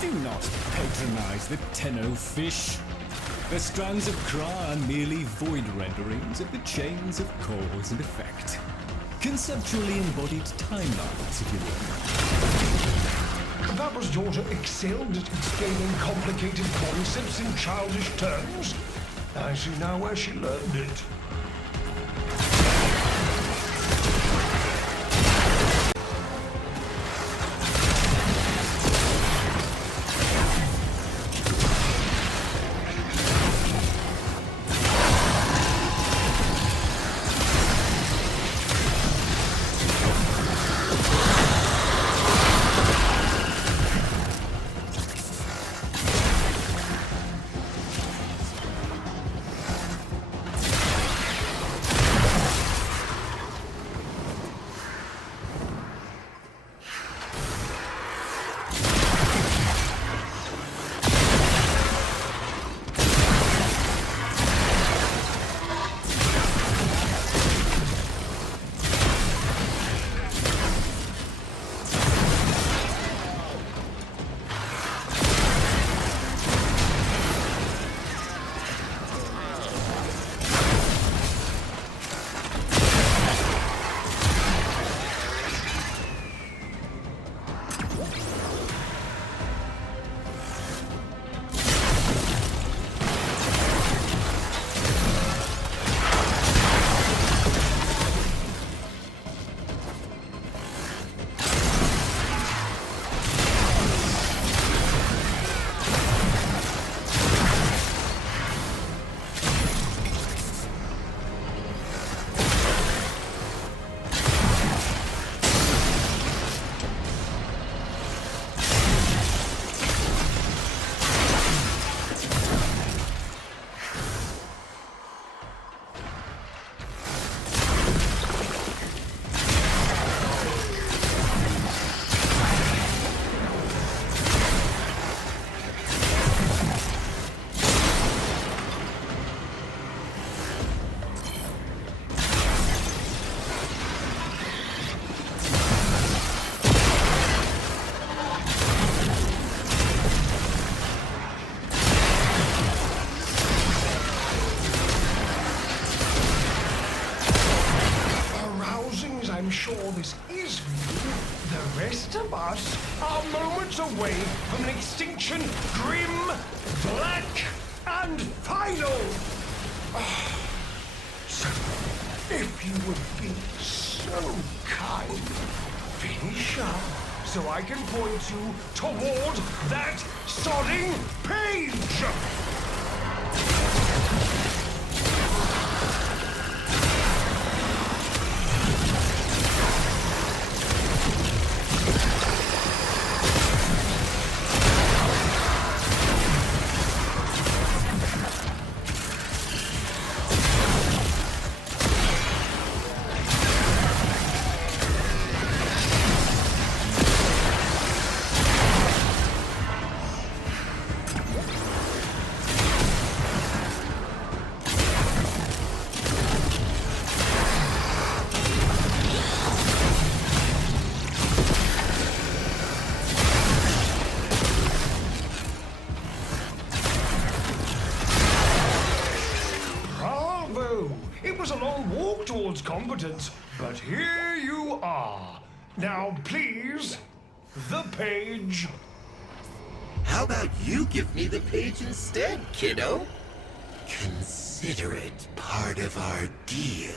Do not patronize the Tenno fish. The strands of Kra are merely void renderings of the chains of cause and effect. Conceptually embodied timelines, if you will. Baba's daughter excelled at explaining complicated concepts in childish terms. I see now where she learned it. I'm sure this is real. The rest of us are moments away from an extinction grim, black, and final. So, if you would be so kind, finish up so I can point you toward that sodding page. Towards competence, but here you are. Now, please, the page. How about you give me the page instead, kiddo? Consider it part of our deal.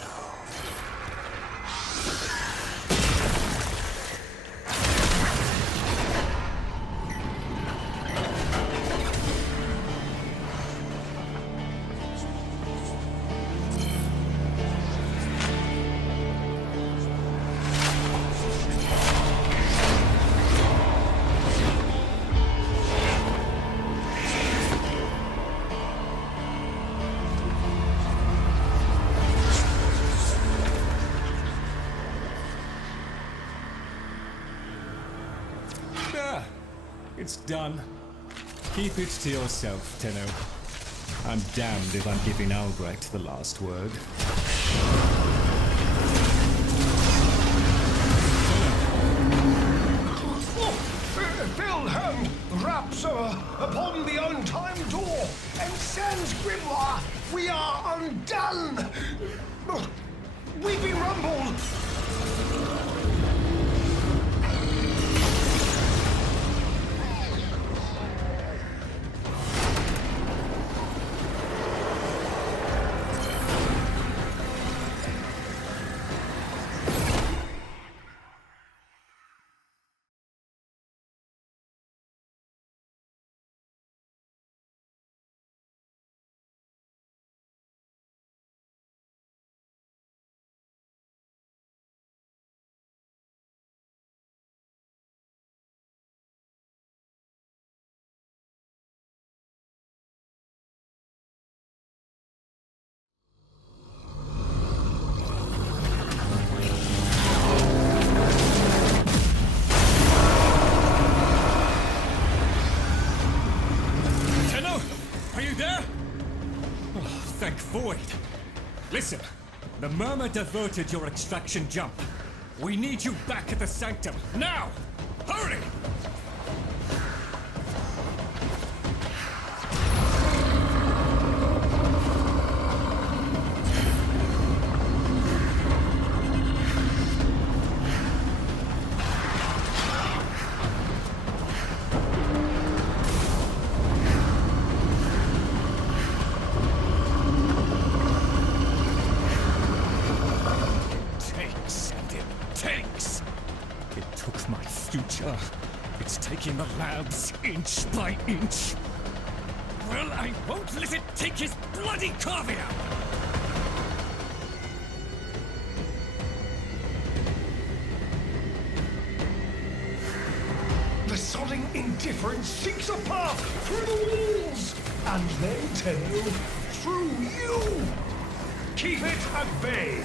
It's done. Keep it to yourself, Tenno. I'm damned if I'm giving Albrecht the last word. Wilhelm raps upon the untimed door, and sans grimoire, we are undone. We've been rumbled. Thank Void. Listen, the Murmur diverted your extraction jump. We need you back at the Sanctum, now! Hurry! It's taking the labs inch by inch. Well, I won't let it take his bloody caviar! The sodding indifference seeks a path through the walls, and then, Tenno, through you! Keep it at bay!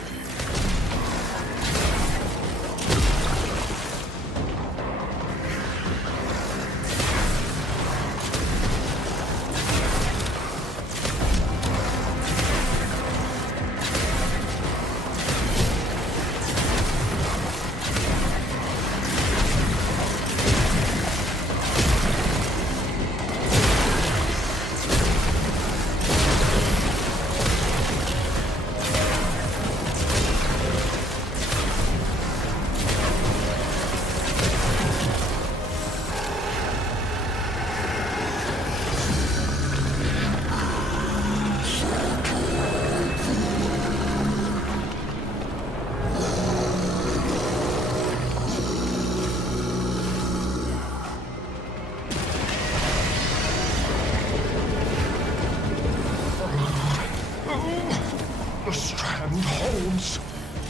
The strand holds.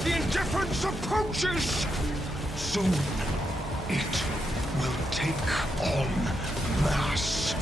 The indifference approaches. Soon, it will take on mass.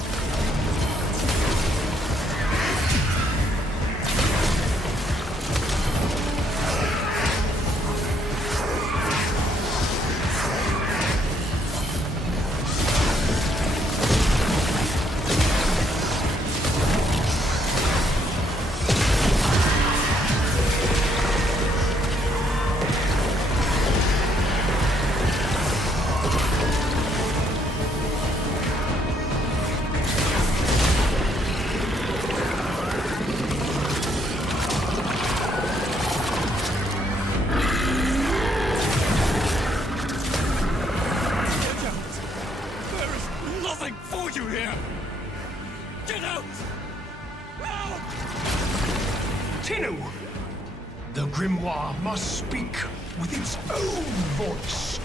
Tenno! The grimoire must speak with its own voice.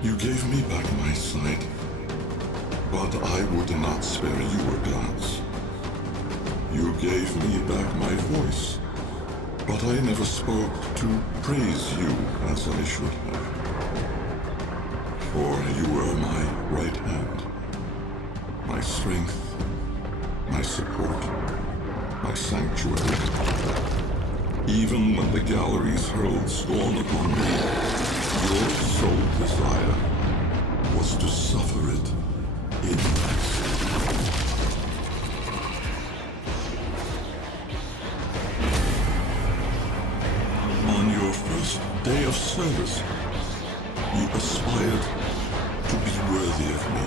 You gave me back my sight, but I would not spare you a glance. You gave me back my voice, but I never spoke to praise you as I should have. For you were my right hand, my strength, my support. sanctuary. Even when the galleries hurled scorn upon me, your sole desire was to suffer it in exile. On your first day of service, you aspired to be worthy of me.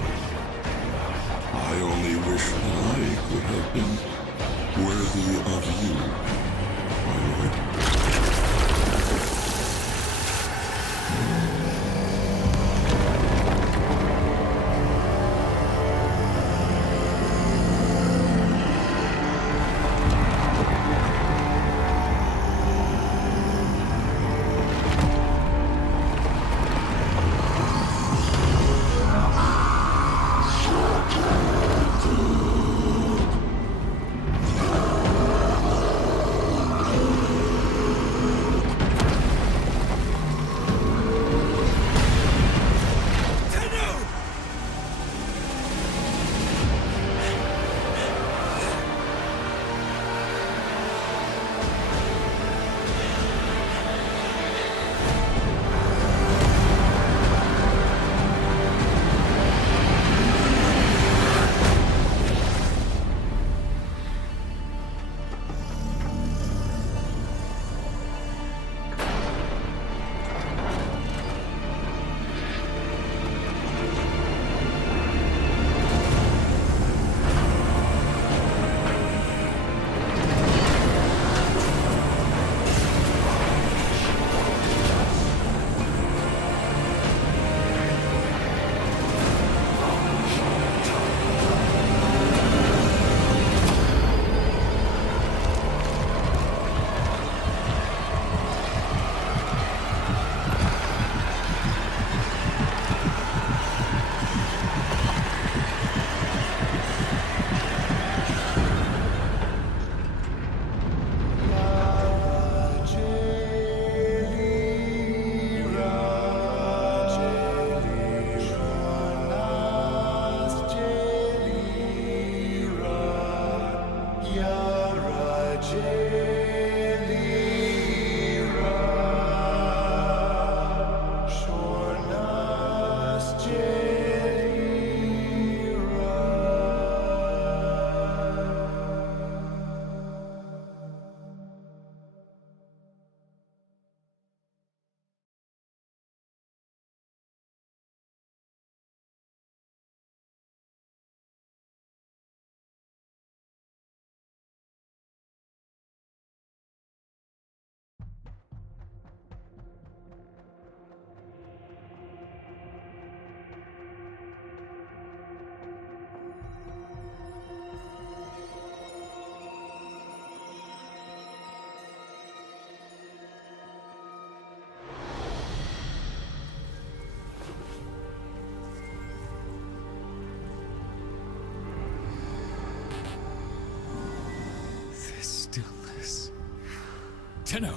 I only wish that I could have been worthy of you, my lord. Tenno!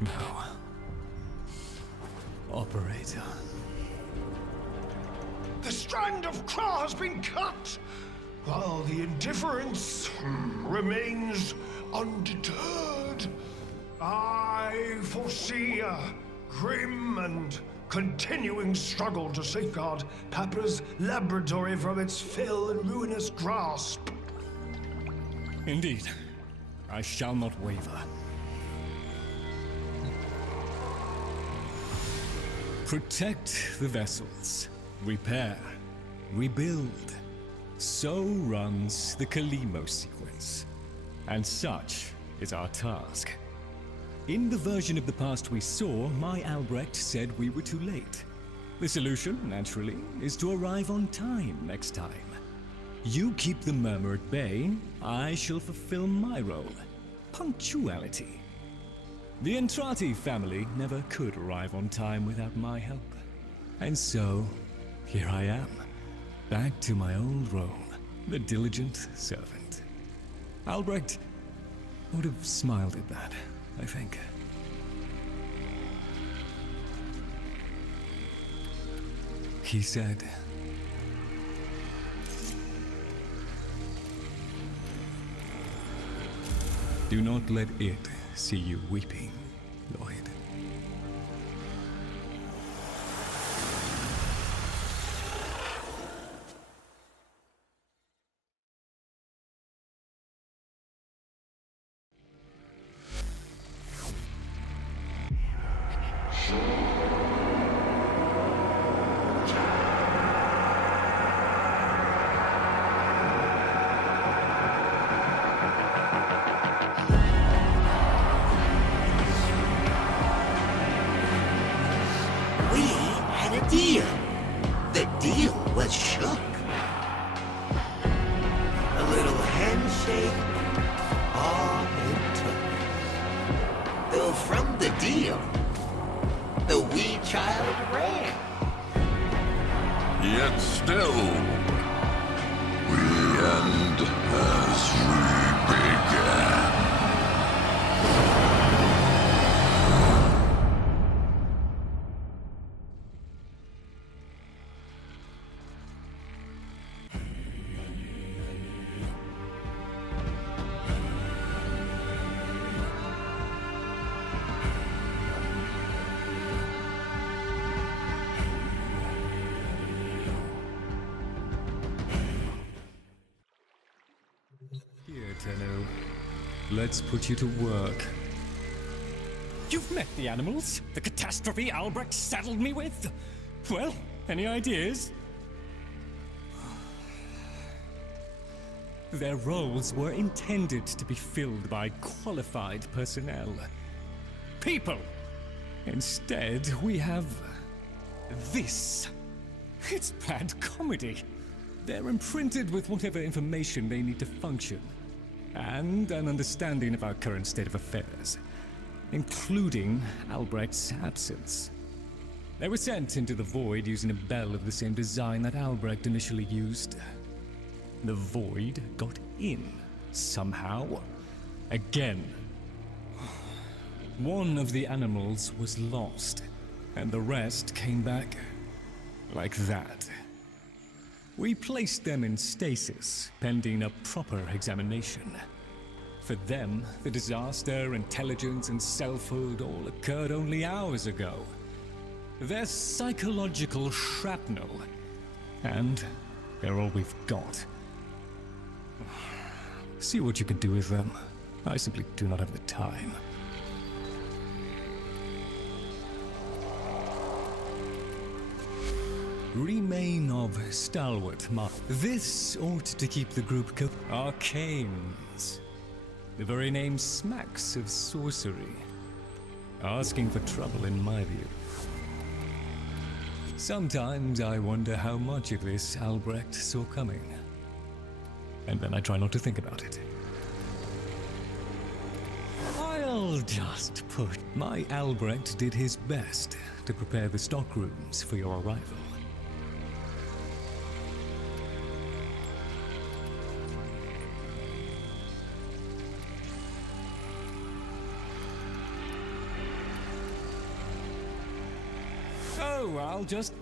No. Operator. The strand of Kra has been cut, while the indifference remains undeterred. I foresee a grim and continuing struggle to safeguard Papa's laboratory from its fell and ruinous grasp. Indeed. I shall not waver. Protect the vessels. Repair. Rebuild. So runs the Kalimo sequence. And such is our task. In the version of the past we saw, my Albrecht said we were too late. The solution, naturally, is to arrive on time next time. You keep the murmur at bay, I shall fulfill my role. Punctuality. The Entrati family never could arrive on time without my help. And so, here I am, back to my old role, the diligent servant. Albrecht would have smiled at that, I think. He said, Do not let it see you weeping, Lloyd. We had a deal. The deal was shook. A little handshake, all it took. Though from the deal, the wee child ran. Yet still, we end as we began. Here, Tenno. Let's put you to work. You've met the animals? The catastrophe Albrecht saddled me with? Well, any ideas? Their roles were intended to be filled by qualified personnel. People! Instead, we have this. It's bad comedy. They're imprinted with whatever information they need to function, and an understanding of our current state of affairs, including Albrecht's absence. They were sent into the Void using a bell of the same design that Albrecht initially used. The Void got in, somehow. Again. One of the animals was lost, and the rest came back like that. We placed them in stasis, pending a proper examination. For them, the disaster, intelligence, and selfhood all occurred only hours ago. They're psychological shrapnel, and they're all we've got. See what you can do with them. I simply do not have the time. Remain of stalwart mark. This ought to keep the group arcanes. The very name smacks of sorcery. Asking for trouble in my view. Sometimes I wonder how much of this Albrecht saw coming. And then I try not to think about it. I'll just put my Albrecht did his best to prepare the stockrooms for your arrival. Oh, I'll just...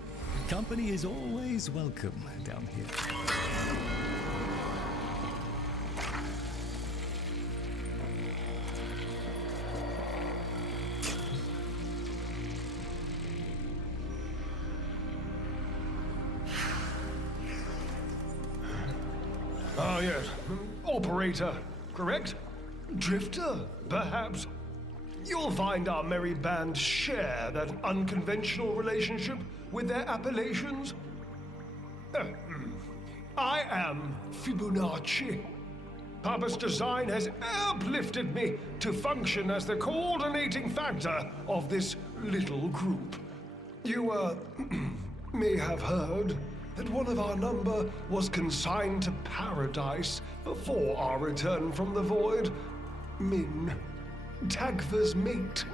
Company is always welcome down here. Ah, yes. Operator, correct? Drifter, perhaps? You'll find our merry band share that unconventional relationship with their appellations. I am Fibonacci. Papa's design has uplifted me to function as the coordinating factor of this little group. You, may have heard that one of our number was consigned to paradise before our return from the void. Min, Tagva's mate.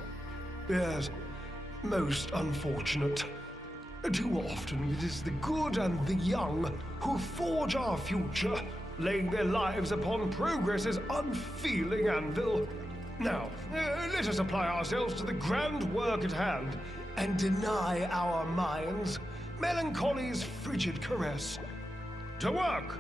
Yes, most unfortunate. Too often it is the good and the young who forge our future, laying their lives upon progress's unfeeling anvil. Now, let us apply ourselves to the grand work at hand, and deny our minds melancholy's frigid caress. To work!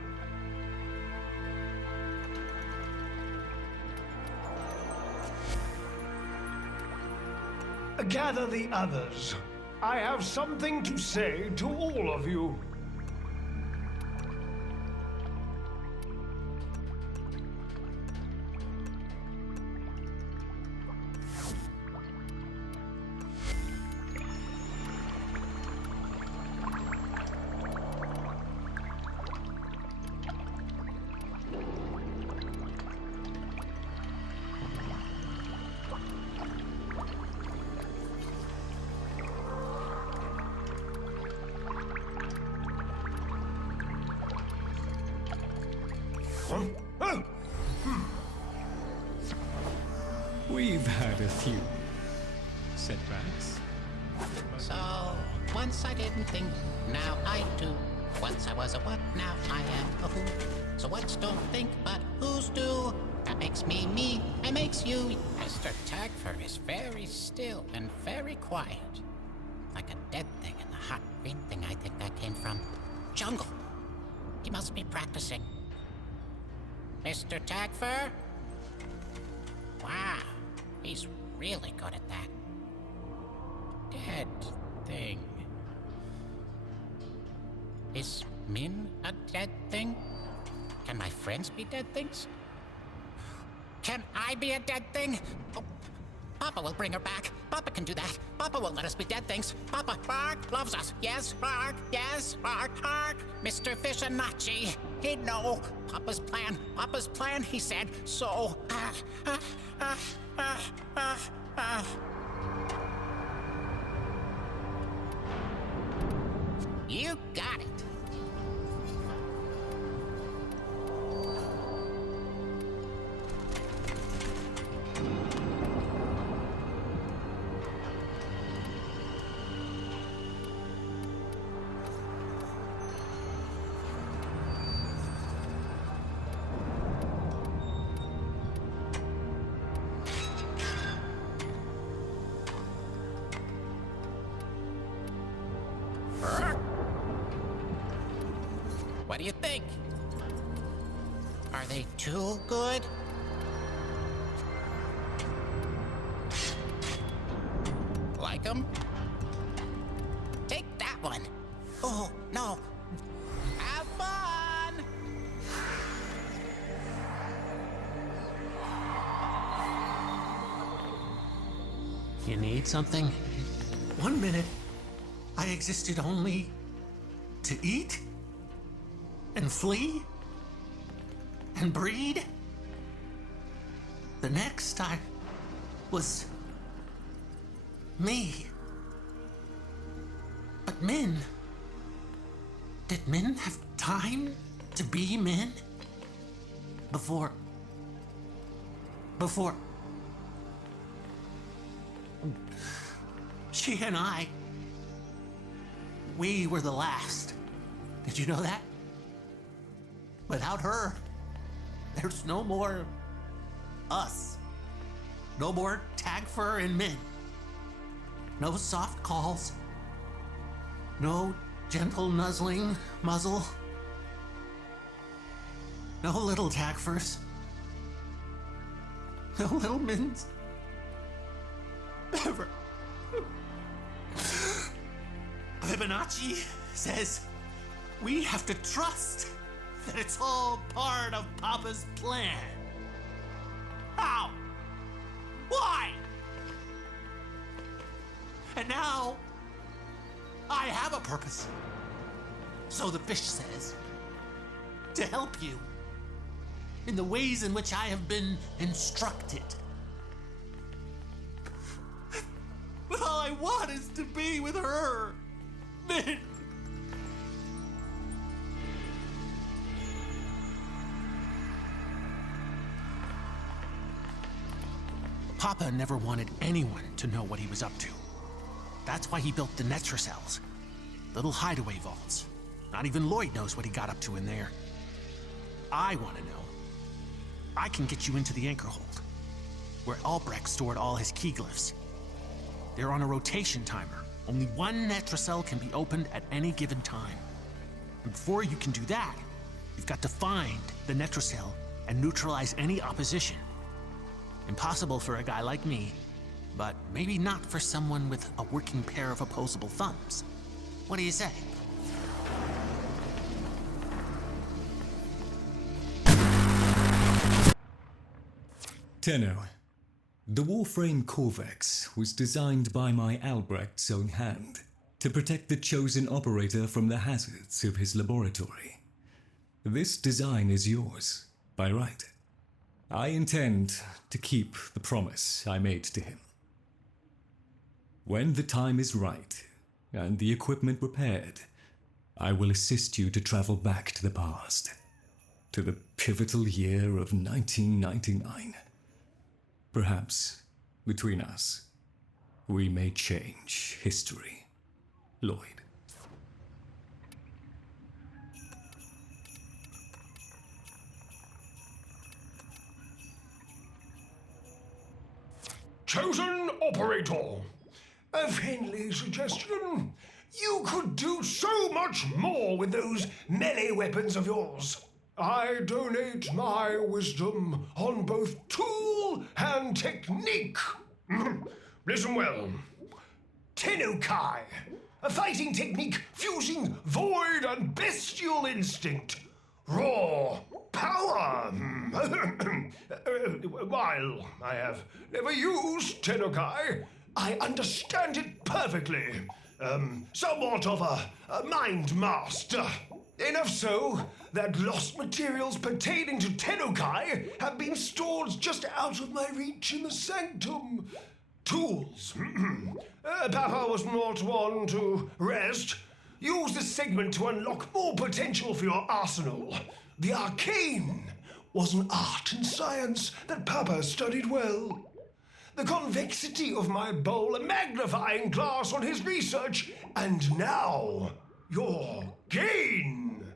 gather the others. I have something to say to all of you. We've had a few setbacks. So, once I didn't think, now I do. Once I was a what, now I am a who. So what's don't think, but who's do? That makes me me, and makes you. Mr. Tagfer is very still and very quiet. Like a dead thing in the hot green thing I think that came from. Jungle. He must be practicing. Mr. Tagfer? Wow, he's really good at that. Dead thing. Is Min a dead thing? Can my friends be dead things? Can I be a dead thing? Oh, Papa will bring her back. Papa can do that. Papa will let us be dead things. Papa, bark, loves us. Yes, bark, yes, bark, bark. Mr. Fishanachi, he'd know. Papa's plan, he said. So, You got it. What do you think? Are they too good? Like them? Take that one. Oh, no. Have fun! You need something? 1 minute, I existed only to eat and flee and breed. The next, I was me. But Min, did Min have time to be Min? Before she and I, we were the last. Did you know that? Without her, there's no more us. No more Tagfer and Min. No soft calls. No gentle nuzzling muzzle. No little Tagfers. No little Mins. Ever. Fibonacci says we have to trust that it's all part of Papa's plan. How? Why? And now, I have a purpose. So the fish says. To help you. In the ways in which I have been instructed. But all I want is to be with her. Min. Papa never wanted anyone to know what he was up to. That's why he built the Netra cells. Little hideaway vaults. Not even Lloyd knows what he got up to in there. I want to know. I can get you into the anchor hold, where Albrecht stored all his key glyphs. They're on a rotation timer. Only one Netra cell can be opened at any given time. And before you can do that, you've got to find the Netra cell and neutralize any opposition. Impossible for a guy like me, but maybe not for someone with a working pair of opposable thumbs. What do you say? Tenno, the Warframe Corvex was designed by my Albrecht's own hand to protect the chosen operator from the hazards of his laboratory. This design is yours, by right. I intend to keep the promise I made to him. When the time is right, and the equipment repaired, I will assist you to travel back to the past, to the pivotal year of 1999. Perhaps, between us, we may change history. Lloyd. Chosen operator. A friendly suggestion. You could do so much more with those melee weapons of yours. I donate my wisdom on both tool and technique. Listen well. Tennokai, a fighting technique fusing void and bestial instinct. Raw power. While I have never used Tennokai, I understand it perfectly. Somewhat of a mind master. Enough so that lost materials pertaining to Tennokai have been stored just out of my reach in the sanctum. Tools. Papa was not one to rest. Use this segment to unlock more potential for your arsenal. The arcane was an art and science that Papa studied well. The convexity of my bowl a magnifying glass on his research, and now your gain.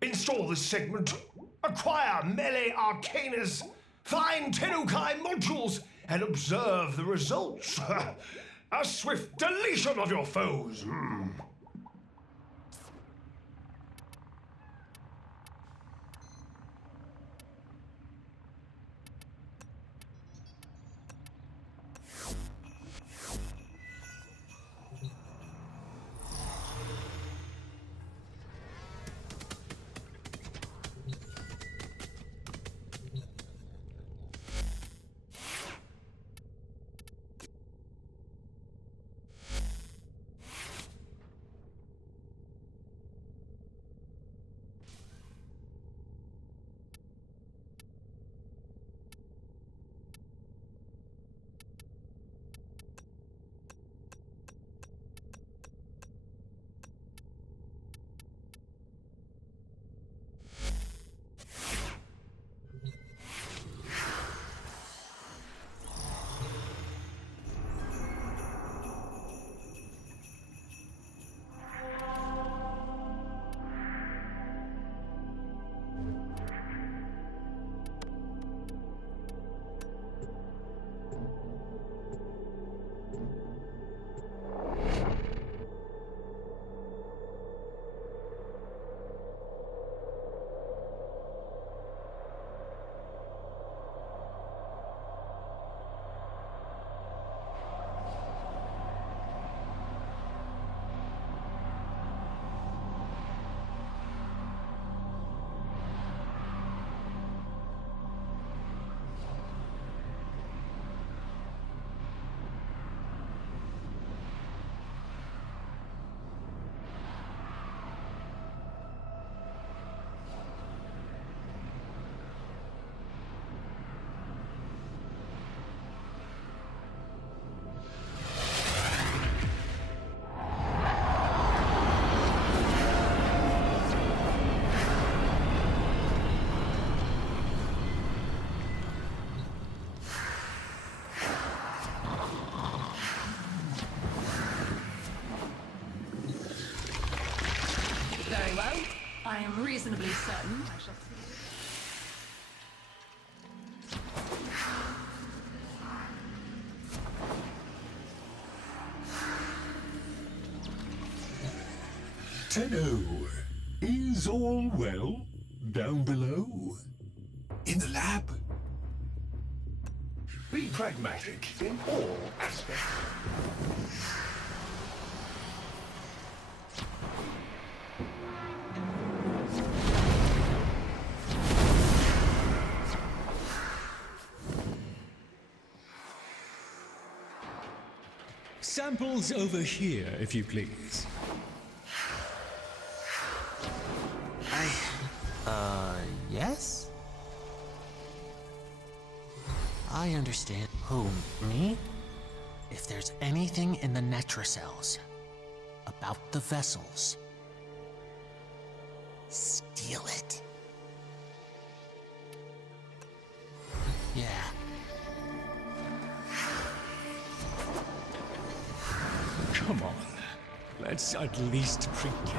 Install this segment, acquire melee arcanas, find Tennokai modules, and observe the results. A swift deletion of your foes. Very well. I am reasonably certain I shall see. Tenno, is all well down below? In the lab? Be pragmatic in all aspects. Samples over here, if you please. Yes? I understand. Who, me? If there's anything in the Netracells about the vessels, steal it. Yeah. Come on. Let's at least pretend.